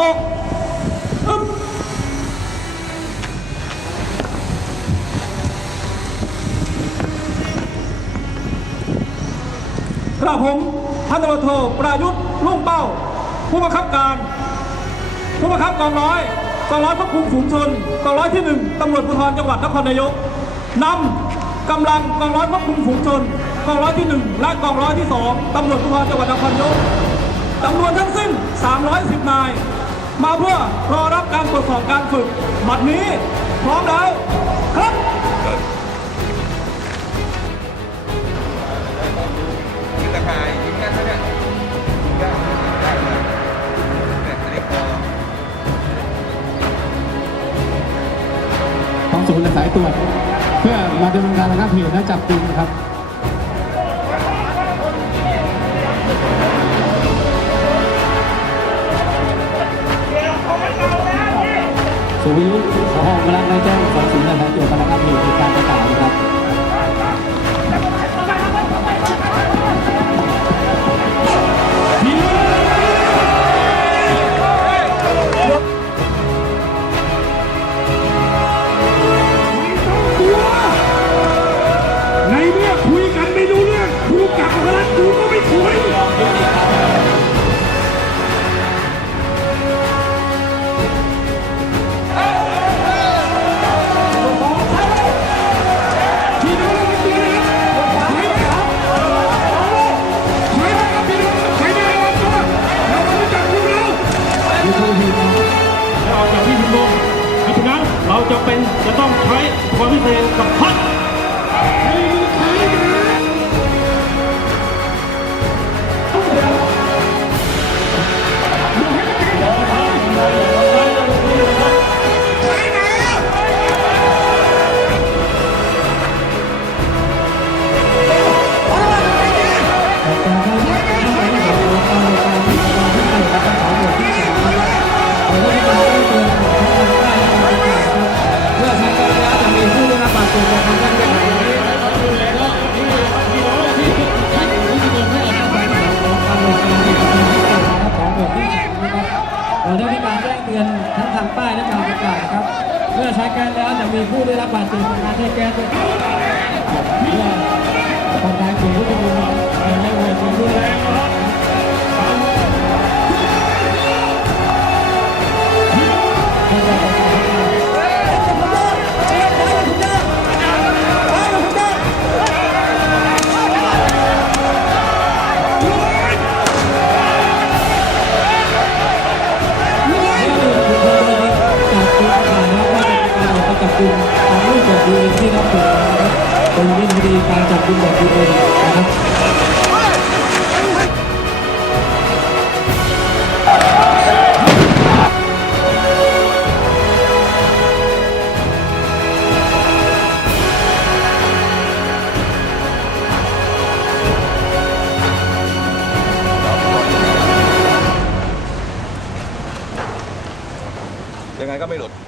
ออกอึ๊บกระผมพันตำรวจโทประยุทธ์ลุ่งเป้า ผู้บังคับการ ผู้บังคับกองร้อยกองร้อยควบคุมฝูงชนกองร้อยที่หนึ่งตำรวจภูธรจังหวัดนครนายกนำกำลังกองร้อยควบคุมฝูงชนกองร้อยที่หนึ่งและกองร้อยที่สองตำรวจภูธรจังหวัดนครนายกจำนวนทั้งสิ้น 310 นาย มาเพื่อรอรับการตรวจสอบการฝึกบัดนี้พร้อมแล้วครับยิงตะข่ายยิงนั่นนะเนี่ยยิงได้ได้เลยเนี่ยอันนี้พอของศูนย์และสายตรวจเพื่อมาดำเนินการระงับเหตุและจับกลุ่มครับ ศูนย์สหกำลังได้แจ้งสองศูนย์นะสายตรวจการระงับเหตุในกา ต้องใช้ความพิเศษกับพักางป้ายและทางประกาศครับ เมื่อใช้แก๊สแล้วจะมีผู้ได้รับบาดเจ็บจากการใช้แก๊สด้วยเมื่อป้องกันก เป็นวิธีการจับกุมแบบดีเองนะครับยังไงก็ไม่หลุด